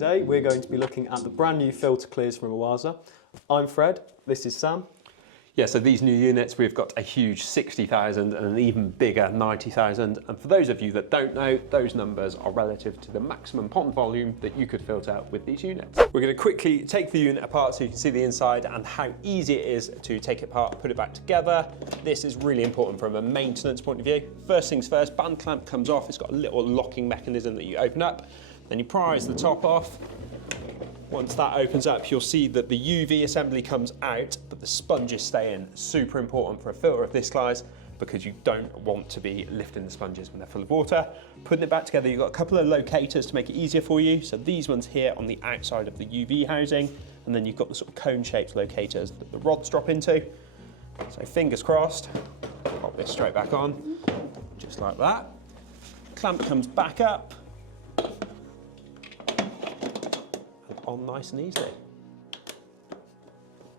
today we're going to be looking at the brand new FiltoClears from Oase. I'm Fred, this is Sam. Yeah, so these new units, we've got a huge 60,000 and an even bigger 90,000. And for those of you that don't know, those numbers are relative to the maximum pond volume that you could filter with these units. We're going to quickly take the unit apart so you can see the inside and how easy it is to take it apart, put it back together. This is really important from a maintenance point of view. First things first, band clamp comes off. It's got a little locking mechanism that you open up. Then you prise the top off. Once that opens up, you'll see that the UV assembly comes out, but the sponges stay in. Super important for a filter of this size because you don't want to be lifting the sponges when they're full of water. Putting it back together, you've got a couple of locators to make it easier for you. So these ones here on the outside of the UV housing, and then you've got the sort of cone-shaped locators that the rods drop into. So fingers crossed, pop this straight back on, just like that. Clamp comes back up. On nice and easily.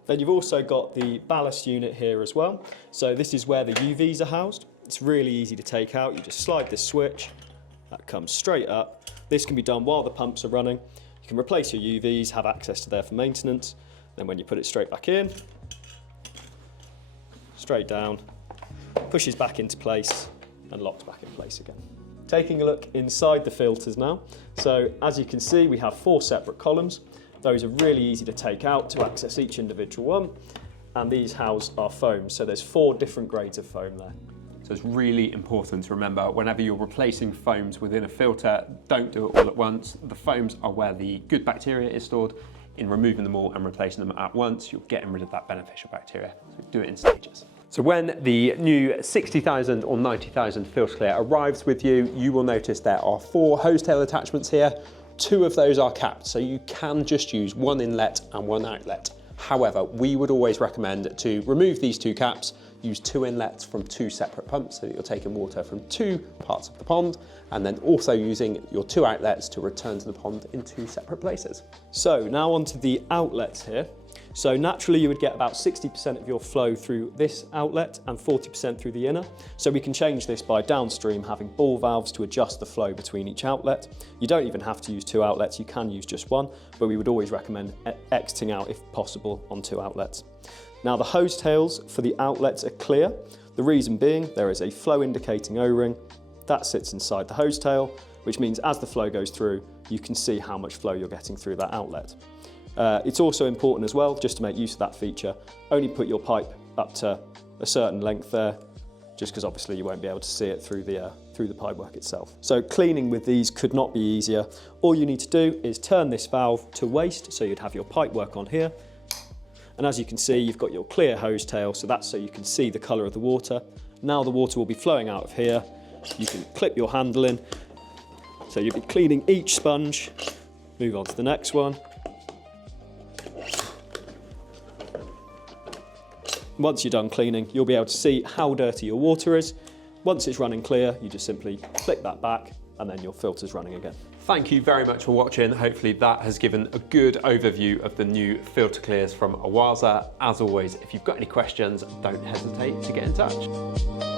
Then you've also got the ballast unit here as well. So this is where the UVs are housed. It's really easy to take out. You just slide this switch, that comes straight up. This can be done while the pumps are running. You can replace your UVs, have access to there for maintenance. Then when you put it straight back in, straight down, pushes back into place and locks back in place again. Taking a look inside the filters now. So as you can see, we have 4 separate columns. Those are really easy to take out to access each individual one. And these house our foam. So there's 4 different grades of foam there. So it's really important to remember whenever you're replacing foams within a filter, don't do it all at once. The foams are where the good bacteria is stored. In removing them all and replacing them at once, you're getting rid of that beneficial bacteria. So do it in stages. So when the new 60,000 or 90,000 FiltoClear arrives with you, you will notice there are 4 hose tail attachments here. 2 of those are capped, so you can just use 1 inlet and 1 outlet. However, we would always recommend to remove these 2 caps, use 2 inlets from 2 separate pumps so that you're taking water from 2 parts of the pond, and then also using your 2 outlets to return to the pond in 2 separate places. So now onto the outlets here. So naturally you would get about 60% of your flow through this outlet and 40% through the inner. So we can change this by downstream having ball valves to adjust the flow between each outlet. You don't even have to use 2 outlets, you can use just 1, but we would always recommend exiting out if possible on 2 outlets. Now the hose tails for the outlets are clear. The reason being there is a flow indicating O-ring that sits inside the hose tail, which means as the flow goes through, you can see how much flow you're getting through that outlet. It's also important as well, just to make use of that feature, only put your pipe up to a certain length there, just because obviously you won't be able to see it through the pipework itself. So cleaning with these could not be easier. All you need to do is turn this valve to waste, so you'd have your pipework on here. And as you can see, you've got your clear hose tail, so that's so you can see the colour of the water. Now the water will be flowing out of here. You can clip your handle in. So you'll be cleaning each sponge. Move on to the next one. Once you're done cleaning, you'll be able to see how dirty your water is. Once it's running clear, you just simply flick that back and then your filter's running again. Thank you very much for watching. Hopefully that has given a good overview of the new FiltoClears from Oase. As always, if you've got any questions, don't hesitate to get in touch.